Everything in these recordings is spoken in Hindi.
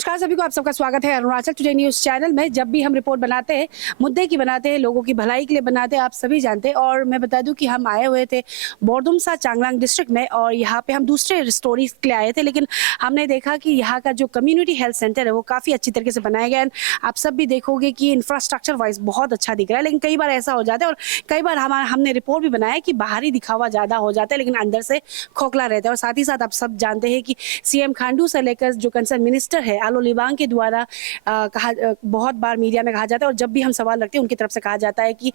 नमस्कार सभी को, आप सबका स्वागत है अरुणाचल टुडे न्यूज़ चैनल में। जब भी हम रिपोर्ट बनाते हैं, मुद्दे की बनाते हैं, लोगों की भलाई के लिए बनाते हैं, आप सभी जानते हैं। और मैं बता दूं कि हम आए हुए थे बोरदुमसा चांगलांग डिस्ट्रिक्ट में, और यहाँ पे हम दूसरे स्टोरीज के लिए आए थे, लेकिन हमने देखा कि यहाँ का जो कम्युनिटी हेल्थ सेंटर है वो काफ़ी अच्छी तरीके से बनाया गया है। आप सब भी देखोगे कि इंफ्रास्ट्रक्चर वाइज बहुत अच्छा दिख रहा है, लेकिन कई बार ऐसा हो जाता है, और कई बार हमने रिपोर्ट भी बनाया कि बाहरी दिखावा ज़्यादा हो जाता है लेकिन अंदर से खोखला रहता है। और साथ ही साथ आप सब जानते हैं कि सीएम खांडू से लेकर जो कंसर्न मिनिस्टर है आलो लिबांग के द्वारा बहुत बार मीडिया में कहा जाता है, और जब भी हम सवाल रखते हैं उनकी तरफ से कहा जाता है कि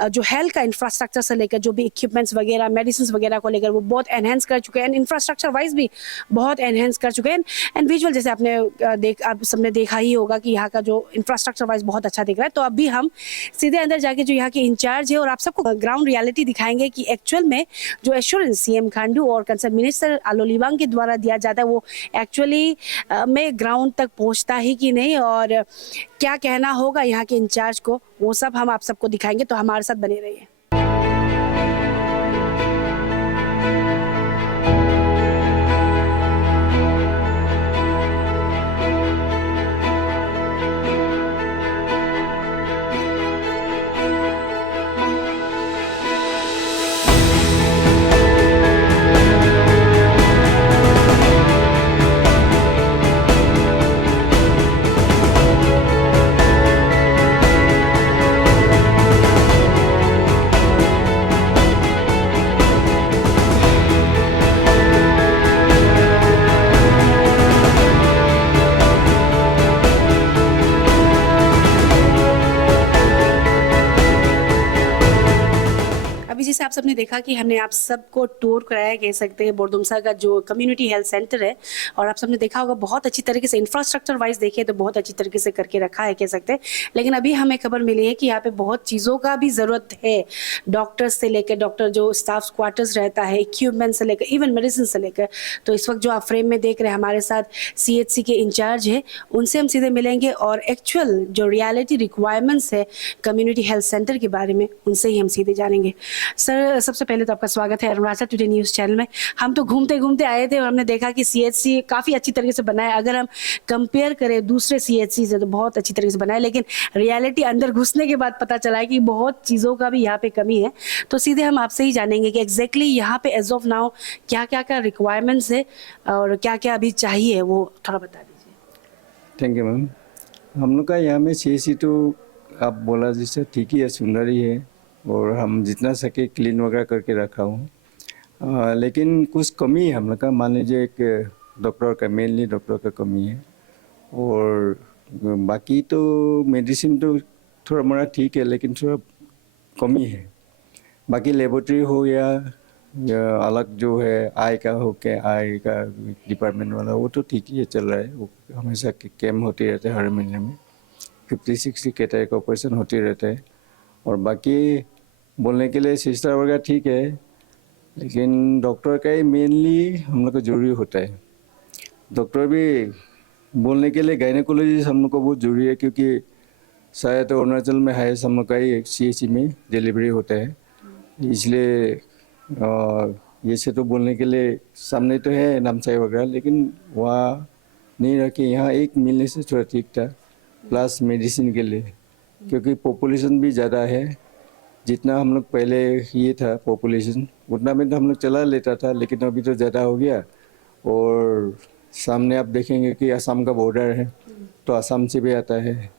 जो हेल्थ का इंफ्रास्ट्रक्चर से लेकर जो भी इक्विपमेंट्स वगैरह, मेडिसिन वगैरह को लेकर वो बहुत एनहेंस कर चुके हैं, इंफ्रास्ट्रक्चर वाइज भी बहुत एनहेंस कर चुके हैं। एंड विजुअल जैसे आप सबने देखा ही होगा कि यहाँ का जो इंफ्रास्ट्रक्चर वाइज बहुत अच्छा दिख रहा है। तो अभी हम सीधे अंदर जाके जो यहाँ के इंचार्ज है और आप सबको ग्राउंड रियलिटी दिखाएंगे कि एक्चुअल में जो एश्योरेंस सीएम खांडू और कंसर्न मिनिस्टर आलो लिबांग के द्वारा दिया जाता है वो एक्चुअली में ग्राउंड तक पहुंचता ही कि नहीं, और क्या कहना होगा यहाँ के इंचार्ज को, वो सब हम आप सबको दिखाएंगे। तो हमारे साथ बने रहिए। अभी जैसे आप सबने देखा कि हमने आप सबको टूर कराया, कह सकते हैं, बोरदुमसा का जो कम्युनिटी हेल्थ सेंटर है। और आप सबने देखा होगा बहुत अच्छी तरीके से इंफ्रास्ट्रक्चर वाइज देखे तो बहुत अच्छी तरीके से करके रखा है, कह सकते हैं। लेकिन अभी हमें खबर मिली है कि यहाँ पे बहुत चीज़ों का भी ज़रूरत है, डॉक्टर्स से लेकर, डॉक्टर जो स्टाफ क्वार्टर्स रहता है, इक्विपमेंट से लेकर, इवन मेडिसिन से लेकर। तो इस वक्त जो आप फ्रेम में देख रहे हैं हमारे साथ सीएचसी के इंचार्ज है, उनसे हम सीधे मिलेंगे और एक्चुअल जो रियलिटी रिक्वायरमेंट्स है कम्युनिटी हेल्थ सेंटर के बारे में उनसे ही हम सीधे जानेंगे। सर, सबसे पहले तो आपका स्वागत है अरुणाचल टुडे न्यूज़ चैनल में। हम तो घूमते घूमते आए थे और हमने देखा कि सीएचसी काफ़ी अच्छी तरीके से बना है। अगर हम कंपेयर करें दूसरे सीएचसी से तो बहुत अच्छी तरीके से बना है, लेकिन रियलिटी अंदर घुसने के बाद पता चला है कि बहुत चीज़ों का भी यहाँ पे कमी है। तो सीधे हम आपसे ही जानेंगे कि एग्जैक्टली यहाँ पे एज ऑफ नाउ क्या क्या क्या रिक्वायरमेंट्स है और क्या क्या अभी चाहिए, वो थोड़ा बता दीजिए। Thank you ma'am. हम लोग का यहाँ में सीएचसी तो आप बोला जैसे ठीक ही है, सुंदर ही है, और हम जितना सके क्लीन वगैरह करके रखा हूँ। लेकिन कुछ कमी है हम लोग का। मान लीजिए एक डॉक्टर का, मेनली डॉक्टर का कमी है, और बाकी तो मेडिसिन तो थोड़ा मोड़ा ठीक है, लेकिन थोड़ा कमी है। बाकी लेबोरेटरी हो या अलग जो है आई का हो के, आई का डिपार्टमेंट वाला, वो तो ठीक ही है, चल रहा है। वो हमेशा कैम्प होते रहते हैं, हर महीने में 50-60 कैटेगरी का ऑपरेशन होते रहते हैं। और बाकी बोलने के लिए सिस्टर वगैरह ठीक है, लेकिन डॉक्टर का ही मेनली हम लोग को जरूरी होता है। डॉक्टर भी बोलने के लिए गायनेकोलॉजिस्ट हम लोग को बहुत जरूरी है, क्योंकि शायद अरुणाचल में हाईएस्ट हम लोग का ही सीएचसी में डिलीवरी होता है। इसलिए ये से तो बोलने के लिए सामने तो है नामसाई वगैरह, लेकिन वहाँ नहीं रखे। यहाँ एक मिलने से थोड़ा ठीक था, प्लस मेडिसिन के लिए, क्योंकि पॉपुलेशन भी ज़्यादा है। जितना हम लोग पहले ये था पॉपुलेशन, उतना में तो हम लोग चला लेता था, लेकिन अभी तो ज़्यादा हो गया। और सामने आप देखेंगे कि असम का बॉर्डर है, तो असम से भी आता है।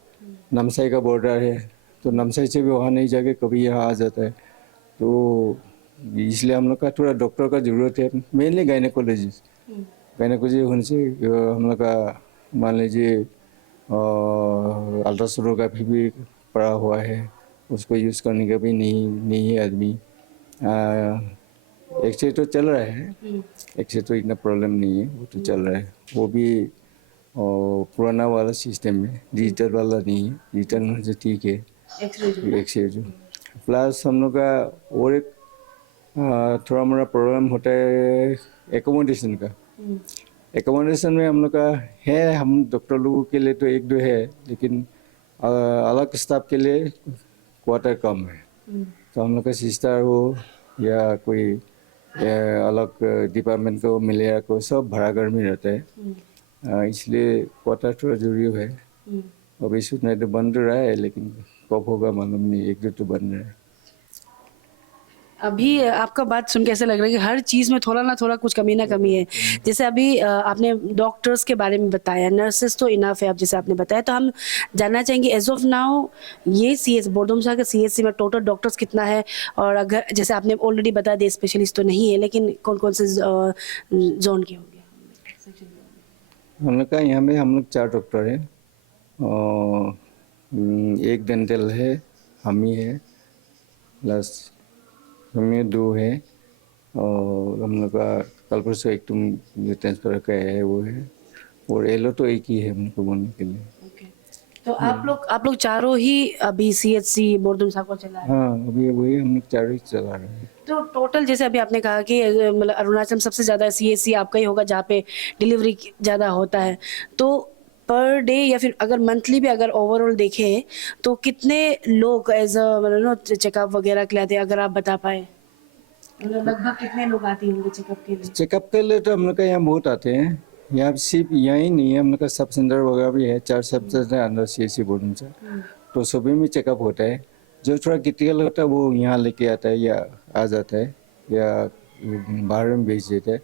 नामसाई का बॉर्डर है, तो नामसाई से भी वहाँ नहीं जाके कभी यहाँ आ जाता है। तो इसलिए हम लोग का थोड़ा डॉक्टर का ज़रूरत है, मेनली गायनेकोलॉजिस्ट। गायनेकोलॉजिस्ट होने से हम लोग का मान लीजिए अल्ट्रासाउंड भी पड़ा हुआ है, उसको यूज़ करने का भी नहीं है आदमी। एक्सरे तो चल रहा है, एक्सरे तो इतना प्रॉब्लम नहीं है, वो तो चल रहा है। वो भी पुराना वाला सिस्टम है, डिजिटल वाला नहीं है। डिजिटल में से ठीक है एक्सरे जो। प्लस हम लोग का और एक थोड़ा मोड़ा प्रॉब्लम होता है एकोमोडेशन का। एकोमोडेशन में हम लोग का है, हम डॉक्टर लोगों के लिए तो एक दो है, लेकिन अलग स्टाफ के लिए क्वार्टर कम है। तो हम लोग का सिस्टर हो या कोई अलग डिपार्टमेंट को मिले, को सब भाड़ा घर में रहता है। इसलिए क्वार्टर थोड़ा जरूरी है। अभी सुनने तो बन रहा है, लेकिन कब होगा मालूम नहीं, एक दो तो बन रहा है। अभी आपका बात सुन के ऐसा लग रहा है कि हर चीज़ में थोड़ा ना थोड़ा कुछ कमी ना कमी है। जैसे अभी आपने डॉक्टर्स के बारे में बताया, नर्सेस तो इनफ है, अब जैसे आपने बताया, तो हम जानना चाहेंगे एज ऑफ नाउ ये सीएस बोरदुमसा के सीएचसी में टोटल डॉक्टर्स कितना है, और अगर जैसे आपने ऑलरेडी बता दिया स्पेशलिस्ट तो नहीं है, लेकिन कौन कौन से जोन के होंगे? हम लोग का यहाँ में हम लोग 4 डॉक्टर हैं, और एक डेंटल है, हम ही है, प्लस हमें 2 है, और हम लोग का कल परसों एक तुम जो ट्रांसफर का है वो है, और एलो तो एक ही है हमको बोलने के लिए। तो आप लोग चारों ही अभी सीएचसी बोरदुमसा को चला रहे हैं? हाँ, अभी वही हम लोग 4 ही चला रहे हैं। तो टोटल जैसे अभी आपने कहा कि मतलब अरुणाचल में सबसे ज़्यादा सीएचसी आपका ही होगा जहाँ पे डिलीवरी ज़्यादा होता है, तो पर डे या फिर अगर मंथली भी अगर ओवरऑल देखें तो कितने लोग एज अ मतलब चेकअप वगैरह के लिए आते हैं, अगर आप बता पाए? मतलब लगभग कितने लोग आते होंगे चेकअप के लिए? चेकअप के लिए तो हम लोग का यहाँ बहुत आते हैं। यहाँ सिर्फ यहाँ ही नहीं है, हम लोग का सब सेंटर वगैरह भी है, 4 सब सेंटर अंदर सीएचसी बोरदुमसा, तो सभी में चेकअप होता है। जो थोड़ा क्रिटिकल होता है वो यहाँ लेके आता है, या आ जाता है, या बाहर में भेज देता है।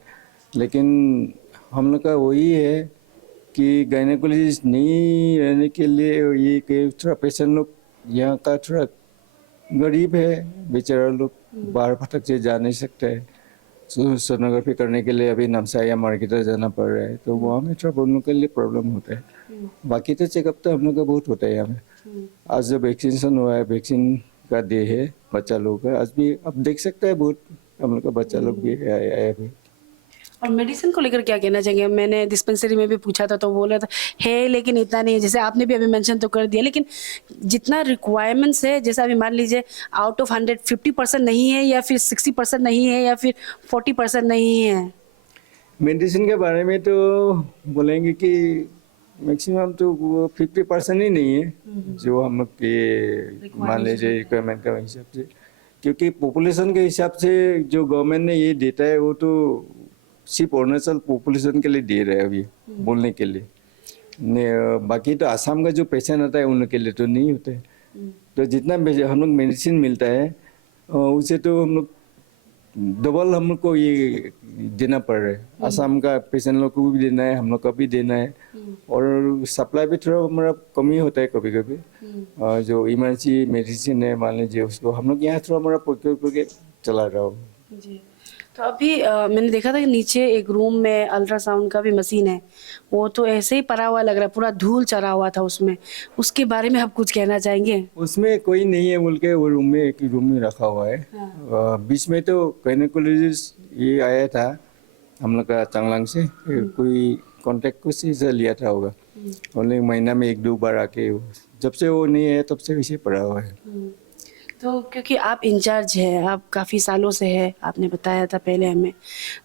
लेकिन हम लोग का वही है कि गायनेकोलॉजिस्ट नहीं रहने के लिए ये कि थोड़ा पेशेंट लोग यहाँ का थोड़ा गरीब है, बेचारा लोग बाहर भटक से जा नहीं सकते हैं। सोनोग्राफी करने के लिए अभी नामसाई या मार्केटर जाना पड़ रहा है, तो वहाँ में थोड़ा बोलने के लिए प्रॉब्लम होता है। बाकी तो चेकअप तो हम लोग का बहुत होता है यहाँ में। आज जो वैक्सीनेशन हुआ है, वैक्सीन का डे है बच्चा लोग का, आज भी आप देख सकते हैं बहुत हम लोग का बच्चा लोग भी आया अभी। और मेडिसिन को लेकर क्या कहना चाहेंगे? मैंने डिस्पेंसरी में भी पूछा था तो बोला था है, लेकिन इतना नहीं है, जैसे आपने भी अभी मेंशन तो कर दिया, लेकिन जितना रिक्वायरमेंट्स है, जैसे अभी मान लीजिए आउट ऑफ 100 50% नहीं है, या फिर 60% नहीं है, या फिर 40% नहीं है। मेडिसिन के बारे में तो बोलेंगे कि मैक्सिमम तो वो 50% ही नहीं है, जो हम लोग के मान लीजिए रिक्वायरमेंट का हिसाब से, क्योंकि पॉपुलेशन के हिसाब से जो गवर्नमेंट ने ये देता है वो तो सिर्फ अरुणाचल पॉपुलेशन के लिए दे रहे हैं अभी बोलने के लिए। बाकी तो आसाम का जो पेशेंट आता है उनके लिए तो नहीं होता है। तो जितना हम लोग मेडिसिन मिलता है उसे तो हम लोग डबल हम लोग को ये देना पड़ रहा है। आसाम का पेशेंट लोग को भी देना है, हम लोग को भी देना है, और सप्लाई भी थोड़ा हमारा कमी होता है कभी कभी। जो इमरजेंसी मेडिसिन है मान लीजिए, उसको हम लोग यहाँ थोड़ा हमारा प्रोक्योर करके चला रहा हो। जी। तो अभी मैंने देखा था कि नीचे एक रूम में अल्ट्रासाउंड का भी मशीन है, वो तो ऐसे ही पड़ा हुआ लग रहा है, पूरा धूल चढ़ा हुआ था उसमें, उसके बारे में आप कुछ कहना चाहेंगे? उसमें कोई नहीं है बोल के वो रूम में एक रूम में रखा हुआ है। बीच में तो गायनेकोलॉजिस्ट ये आया था हम लोग का चांगलांग से, कोई कॉन्टेक्ट कुछ से लिया था होगा, और महीना में 1-2 बार आके, जब से वो नहीं है तब से वैसे पड़ा हुआ है। तो क्योंकि आप इंचार्ज हैं, आप काफ़ी सालों से हैं, आपने बताया था पहले हमें,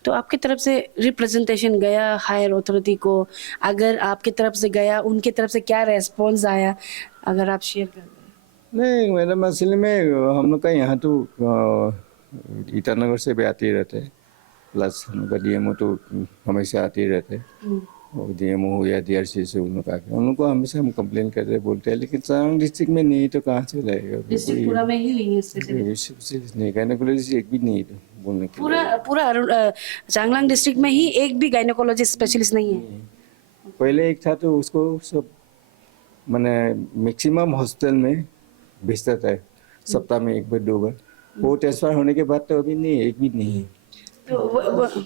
तो आपकी तरफ से रिप्रेजेंटेशन गया हायर अथॉरिटी को? अगर आपकी तरफ से गया, उनकी तरफ से क्या रेस्पॉन्स आया, अगर आप शेयर कर दें? नहीं, मेरे मसले में हम लोग का यहाँ तो ईटानगर से भी आते ही रहते हैं, प्लस हम लोग का डीएमओ तो हमेशा आते ही रहते हैं, और डीएमओ हो या डीआरसी से उन लोग आके, उन लोग को हमेशा हम कंप्लेन करते बोलते हैं, लेकिन चांगलांग डिस्ट्रिक्ट में नहीं तो कहाँ से लाएगा? डिस्ट्रिक्ट पूरा में ही नहीं है स्पेशलिस्ट? नहीं, गायनेकोलॉजिस्ट एक भी नहीं है बोलने के लिए। पूरा चांगलांग डिस्ट्रिक्ट में ही एक भी गायनेकोलॉजिस्ट स्पेशलिस्ट नहीं है? पहले एक था तो उसको सब मैंने मैक्सिमम हॉस्पिटल में भेजता था, सप्ताह में 1 बार 2 बार। वो ट्रांसफर होने के बाद तो अभी नहीं, एक भी नहीं है। तो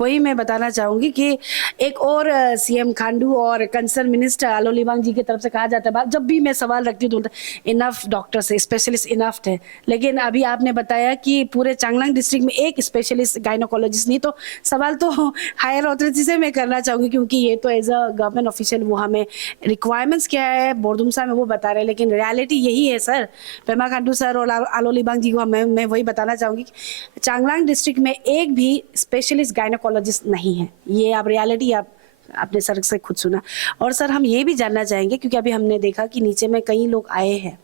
वही मैं बताना चाहूँगी कि एक और सीएम खांडू और कंसर्न मिनिस्टर आलो लिबांग जी की तरफ से कहा जाता है, जब भी मैं सवाल रखती हूँ तो इनफ डॉक्टर्स है, स्पेशलिस्ट इनफ है, लेकिन अभी आपने बताया कि पूरे चांगलांग डिस्ट्रिक्ट में एक स्पेशलिस्ट गायनोकोलॉजिस्ट नहीं, तो सवाल तो हायर अथॉरिटी से मैं करना चाहूँगी, क्योंकि ये तो एज अ गवर्नमेंट ऑफिशियल वो हमें रिक्वायरमेंट्स क्या है बोरदुमसा में वो बता रहे हैं, लेकिन रियलिटी यही है सर। पेमा खांडू सर और आलो लिबांग जी को मैं वही बताना चाहूँगी कि चांगलांग डिस्ट्रिक्ट में एक भी स्पेशलिस्ट गायनोकोलॉजिस्ट नहीं है, ये आप रियलिटी आपने सर से खुद सुना। और सर हम ये भी जानना चाहेंगे, क्योंकि अभी हमने देखा कि नीचे में कई लोग आए हैं,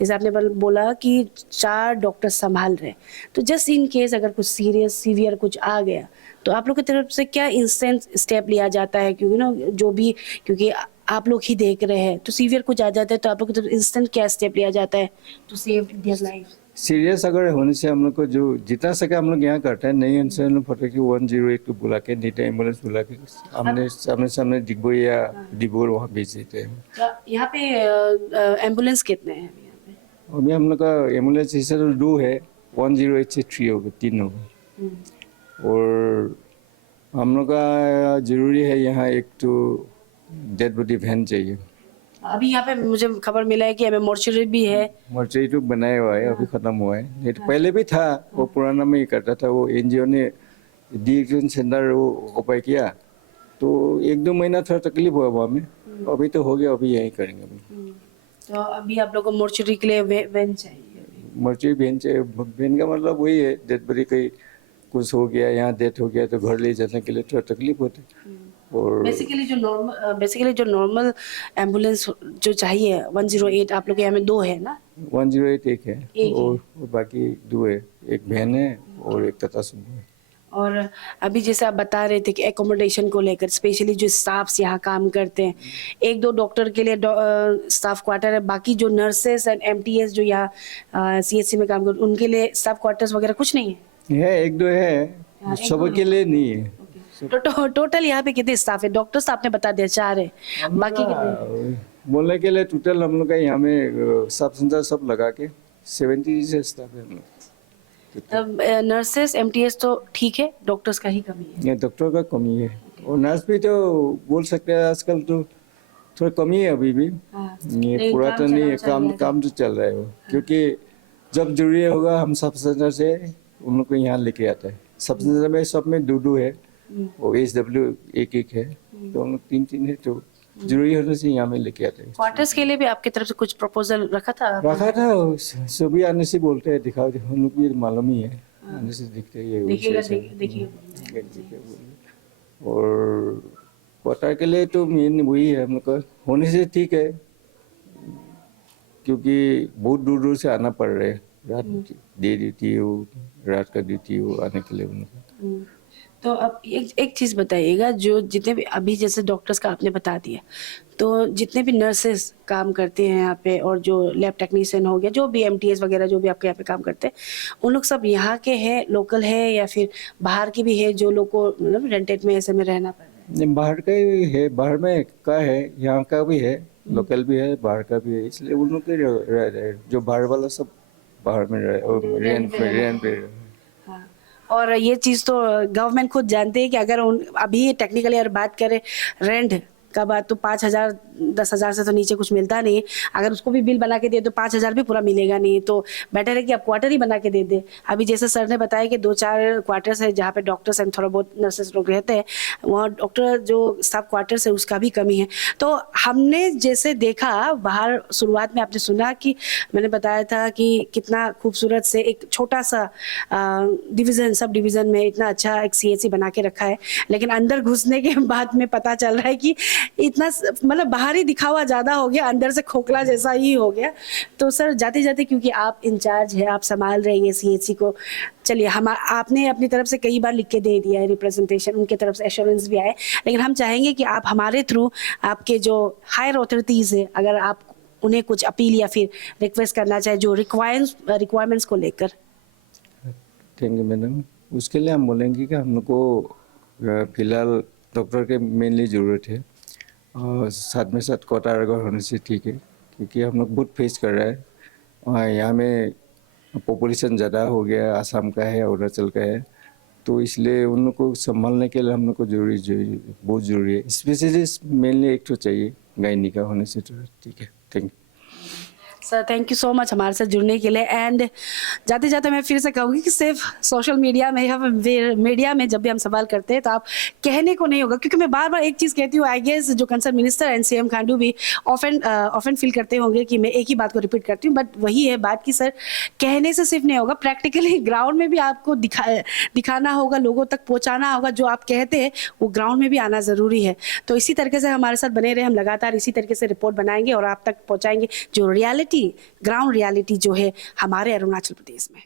जैसे आपने बोला कि 4 डॉक्टर संभाल रहे, तो जस्ट इन केस अगर कुछ सीरियस सीवियर कुछ आ गया तो आप लोग की तरफ से क्या इंस्टेंट स्टेप लिया जाता है, क्योंकि ना जो भी, क्योंकि आप लोग ही देख रहे हैं तो सीवियर कुछ आ जाता है, तो आप लोग की तरफ इंस्टेंट क्या स्टेप लिया जाता है to save their life? Serious अगर होने से हम लोग को जो जितना सके हम लोग यहाँ करते हैं, नहीं होने से हम लोग फटाक 108 को बुला के, नीट एम्बुलेंस बुला के हमने सामने सामने डिगबोई या डिब्रूगढ़ वहाँ भेज देते हैं। तो यहाँ पे एम्बुलेंस कितने हैं अभी यहाँ पे? अभी हम लोग का एम्बुलेंस इसे तो 2 है, 108 से 3 हो गए, 3 हो गए। और हम लोग का जरूरी है यहाँ एक तो डेड बॉडी वैन चाहिए। अभी यहाँ पे मुझे खबर मिला है कि हमें मोर्चरी भी है। मोर्चरी तो बनाया हुआ है, अभी खत्म हुआ है, नहीं तो पहले भी था, वो पुराना में ही करता था। वो एनजीओ ने डिएक्शन सेंटर वो ओपन किया तो 1-2 महीना थोड़ा तकलीफ हुआ वहाँ में, अभी तो हो गया, अभी यही करेंगे अभी। तो अभी आप लोग को मोर्चरी के लिए वैन चाहिए अभी। मोर्चरी वैन चाहिए। वैन का मतलब वही है, डेड बॉडी कहीं कुछ हो गया, यहाँ डेथ हो गया तो घर ले जाने के लिए थोड़ा तकलीफ होती है। और बेसिकली जो नॉर्मल एम्बुलेंस जो चाहिए 108 आप लोग के यहाँ में 2 है ना? 108 एक है, एक और बाकी 2 है, एक वैन है और एक टाटा सुमो है। और अभी जैसे आप बता रहे थे कि एकोमोडेशन को लेकर स्पेशली जो स्टाफ्स यहाँ काम करते हैं, 1-2 डॉक्टर के लिए स्टाफ क्वार्टर है, बाकी जो नर्सेस एंड एमटीएस जो यहाँ सीएचसी में काम करते हैं उनके लिए स्टाफ क्वार्टर्स वगैरह कुछ नहीं है? 1-2 है, सबके लिए नहीं है। तो टोटल यहाँ पे कितने स्टाफ है? डॉक्टर्स आपने बता दिया 4 है, बाकी कितने? बोलने के लिए टोटल हम लोग का यहाँ में सब सेंटर सब लगा के 70 से स्टाफ है हम लोग। नर्सेस एमटीएस तो ठीक है, डॉक्टर्स का ही कमी है। ये डॉक्टर का कमी है, और नर्स भी तो बोल सकते हैं आजकल तो थोड़ा कमी है अभी भी। ये पूरा तो नहीं है, काम तो चल रहा है वो, क्योंकि जब जरूरी होगा हम सब सेंटर से उन लोग को यहाँ लेके आता है। सब सेंटर में सब में 2-2 है और HW 1-1 है, तो हम लोग 3-3 है, तो जरूरी होने से यहाँ में लेके आते हैं। क्वार्टर्स के लिए भी आपकी तरफ से कुछ प्रपोजल रखा था? सभी आने से बोलते हैं, दिखाओ, हम लोग भी मालूम ही है, आने से दिखते ही है। देखिए और क्वार्टर के लिए तो मेन वही है हम लोग का, होने से ठीक है, क्योंकि बहुत दूर दूर से आना पड़ रहा है, रात डे ड्यूटी हो, रात का ड्यूटी हो, आने के लिए उनको। तो अब एक चीज़ बताइएगा, जो जितने भी अभी जैसे डॉक्टर्स का आपने बता दिया, तो जितने भी नर्सेस काम करते हैं यहाँ पे और जो लैब टेक्नीशियन हो गया, जो भी एमटीएस वगैरह जो भी आपके यहाँ पे काम करते हैं, उन लोग सब यहाँ के हैं, लोकल है, या फिर बाहर की भी है जो लोग को मतलब रेंटेड में ऐसे में रहना पड़ रहा है? नहीं, बाहर का ही है, बाहर में का है, यहाँ का भी है, लोकल भी है, बाहर का भी है, इसलिए उन लोग के रह रहे, जो बाहर वाला सब बाहर में रहे और रेंट पे रहे। हाँ, और ये चीज़ तो गवर्नमेंट खुद जानते हैं कि अगर अभी टेक्निकली अगर बात करें रेंट का बात, तो 5,000-10,000 से तो नीचे कुछ मिलता नहीं है। अगर उसको भी बिल बना के दे तो 5,000 भी पूरा मिलेगा नहीं, तो बेटर है कि आप क्वार्टर ही बना के दे दे। अभी जैसे सर ने बताया कि 2-4 क्वार्टर्स है जहाँ पे डॉक्टर्स एंड थोड़ा बहुत नर्सेस लोग रहते हैं, वहाँ डॉक्टर जो स्टाफ क्वार्टर्स है उसका भी कमी है। तो हमने जैसे देखा बाहर, शुरुआत में आपने सुना कि मैंने बताया था कि कितना खूबसूरत से एक छोटा सा डिवीज़न, सब डिवीज़न में इतना अच्छा एक सीएचसी बना के रखा है, लेकिन अंदर घुसने के बाद में पता चल रहा है कि इतना मतलब बाहरी दिखावा ज़्यादा हो गया, अंदर से खोखला जैसा ही हो गया। तो सर जाते जाते, क्योंकि आप इंचार्ज है, आप संभाल रहे हैं सीएचसी को, चलिए हम आपने अपनी तरफ से कई बार लिख के दे दिया है रिप्रेजेंटेशन, उनके तरफ से एश्योरेंस भी आए, लेकिन हम चाहेंगे कि आप हमारे थ्रू आपके जो हायर अथॉरिटीज़ है, अगर आप उन्हें कुछ अपील या फिर रिक्वेस्ट करना चाहे जो रिक्वायरमेंट्स को लेकर। Thank you madam. उसके लिए हम बोलेंगे कि हम लोग को फिलहाल डॉक्टर के मेनली ज़रूरत है, और साथ में साथ कोटा अगर होने से ठीक है, क्योंकि हम लोग बहुत फेस कर रहा है। यहाँ में पॉपुलेशन ज़्यादा हो गया, आसाम का है, अरुणाचल का है, तो इसलिए उन लोग को संभालने के लिए हम लोग को बहुत ज़रूरी है। स्पेशलिस्ट मेनली एक तो चाहिए, गायनी का होने से तो ठीक है। Thank you sir, thank you so much हमारे साथ जुड़ने के लिए। एंड जाते जाते मैं फिर से कहूँगी कि सिर्फ सोशल मीडिया में या मीडिया में जब भी हम सवाल करते हैं तो आप कहने को नहीं होगा, क्योंकि मैं बार बार एक चीज़ कहती हूँ, आई गेस जो concern minister and CM Khandu भी ऑफन फील करते होंगे कि मैं एक ही बात को रिपीट करती हूँ, बट वही है बात कि सर कहने से सिर्फ नहीं होगा, प्रैक्टिकली ग्राउंड में भी आपको दिखाना होगा, लोगों तक पहुँचाना होगा, जो आप कहते हैं वो ग्राउंड में भी आना ज़रूरी है। तो इसी तरीके से हमारे साथ बने रहे, हम लगातार इसी तरीके से रिपोर्ट बनाएंगे और आप तक पहुँचाएंगे जो रियलिटी, ग्राउंड रियलिटी जो है हमारे अरुणाचल प्रदेश में।